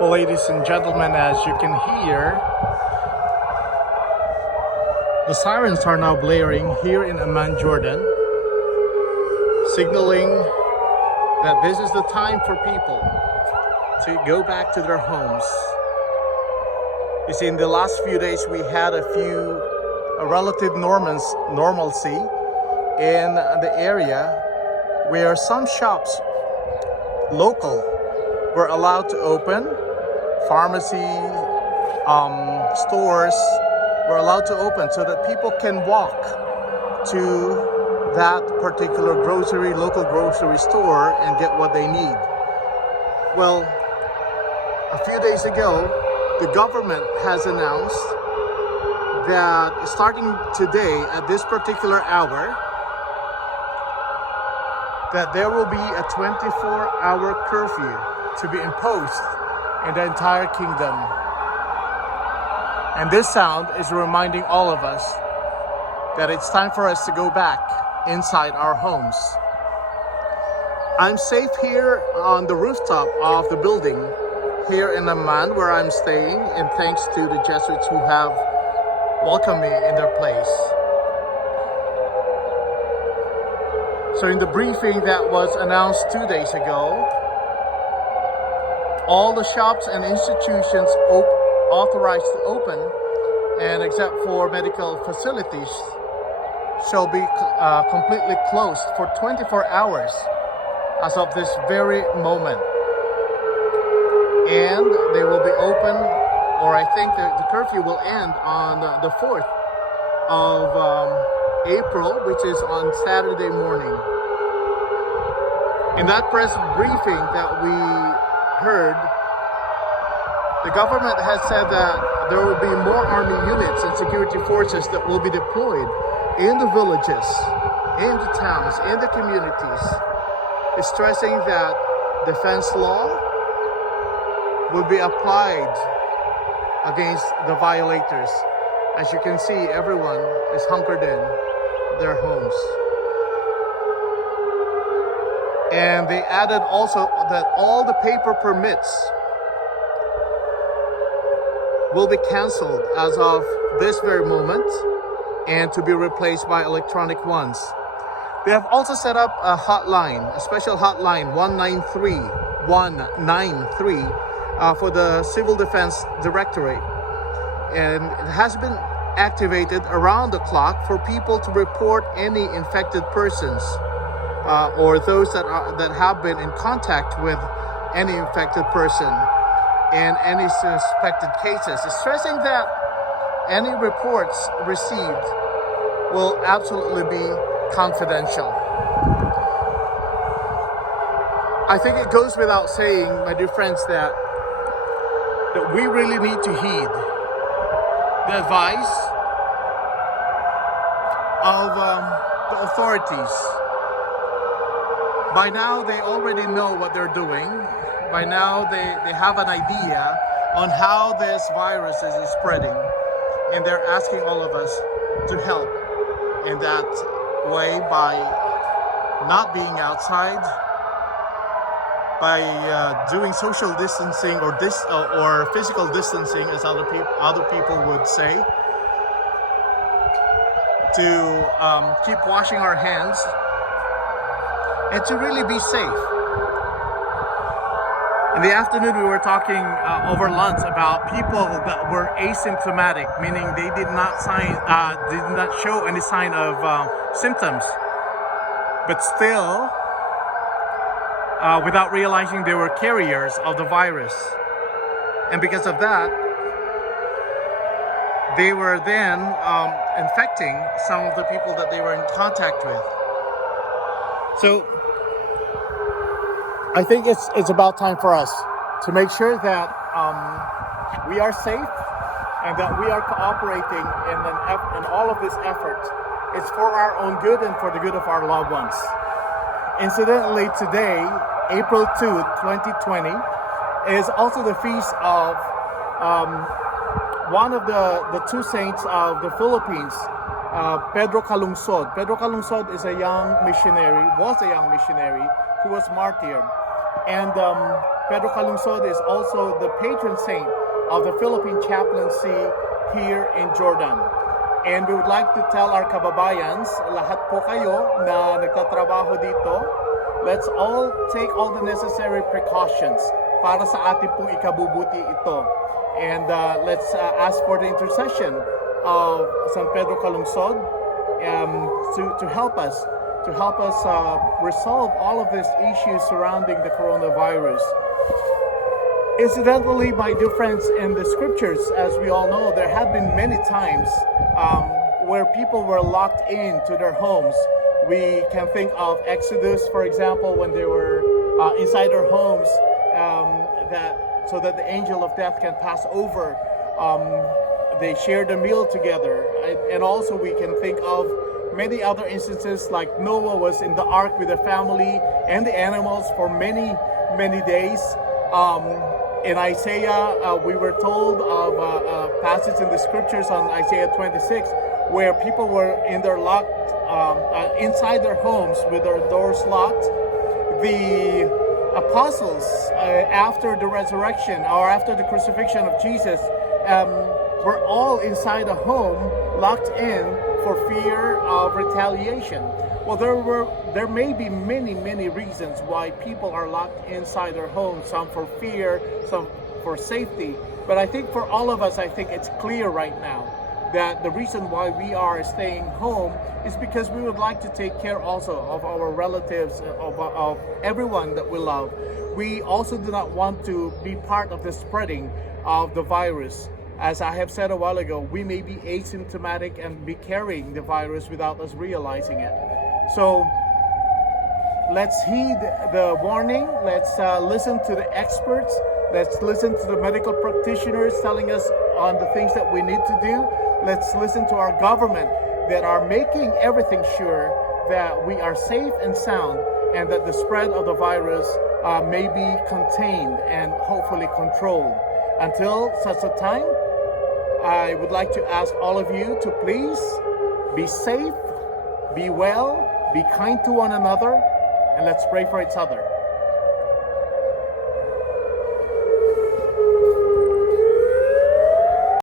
Well, ladies and gentlemen, as you can hear, the sirens are now blaring here in Amman, Jordan, signaling that this is the time for people to go back to their homes. You see, in the last few days, we had a relative normalcy in the area where some shops, local, were allowed to open. Pharmacy, stores were allowed to open so that people can walk to that particular local grocery store and get what they need. Well, a few days ago, the government has announced that starting today at this particular hour, that there will be a 24-hour curfew to be imposed in the entire kingdom. And this sound is reminding all of us that it's time for us to go back inside our homes. I'm safe here on the rooftop of the building here in Amman where I'm staying, and thanks to the Jesuits who have welcomed me in their place. So in the briefing that was announced 2 days ago, all the shops and institutions authorized to open, and except for medical facilities, shall be completely closed for 24 hours as of this very moment. And they will be open, or I think the curfew will end on the 4th of April, which is on Saturday morning. In that press briefing that we heard, the government has said that there will be more army units and security forces that will be deployed in the villages, in the towns, in the communities, stressing that defense law will be applied against the violators. As you can see, everyone is hunkered in their homes. And they added also that all the paper permits will be canceled as of this very moment and to be replaced by electronic ones. They have also set up a hotline, a special hotline, 193 for the Civil Defense Directorate. And it has been activated around the clock for people to report any infected persons or those that have been in contact with any infected person and any suspected cases, stressing that any reports received will absolutely be confidential. I think it goes without saying, my dear friends, that we really need to heed the advice of the authorities. By now, they already know what they're doing. By now, they have an idea on how this virus is spreading. And they're asking all of us to help in that way by not being outside, by doing social distancing or physical distancing, as other people would say, to keep washing our hands, and to really be safe. In the afternoon, we were talking over lunch about people that were asymptomatic, meaning they did not show any sign of symptoms, but still, without realizing they were carriers of the virus. And because of that, they were then infecting some of the people that they were in contact with. So I think it's about time for us to make sure that we are safe and that we are cooperating in all of this effort. It's for our own good and for the good of our loved ones. Incidentally, today, April 2, 2020, is also the feast of one of the two saints of the Philippines, Pedro Calungsod. Pedro Calungsod is was a young missionary who was martyred. And Pedro Calungsod is also the patron saint of the Philippine chaplaincy here in Jordan. And we would like to tell our kababayans, lahat po kayo na nagtatrabaho dito, let's all take all the necessary precautions para sa ating pong ikabubuti ito. And let's ask for the intercession of San Pedro Calungsod to help us resolve all of these issues surrounding the coronavirus. Incidentally, my dear friends, in the scriptures, as we all know, there have been many times where people were locked into their homes. We can think of Exodus, for example, when they were inside their homes, so that the angel of death can pass over. They shared a meal together. And also we can think of many other instances, like Noah was in the ark with the family and the animals for many, many days. In Isaiah, we were told of a passage in the scriptures on Isaiah 26, where people were in their inside their homes with their doors locked. The apostles, after the resurrection or after the crucifixion of Jesus, were all inside a home, locked in for fear of retaliation. Well, there may be many reasons why people are locked inside their homes, some for fear, some for safety. But I think for all of us, I think it's clear right now that the reason why we are staying home is because we would like to take care also of our relatives, of everyone that we love. We also do not want to be part of the spreading of the virus. As I have said a while ago, we may be asymptomatic and be carrying the virus without us realizing it. So let's heed the warning. Let's listen to the experts. Let's listen to the medical practitioners telling us on the things that we need to do. Let's listen to our government that are making everything sure that we are safe and sound, and that the spread of the virus may be contained and hopefully controlled. Until such a time, I would like to ask all of you to please be safe, be well, be kind to one another, and let's pray for each other.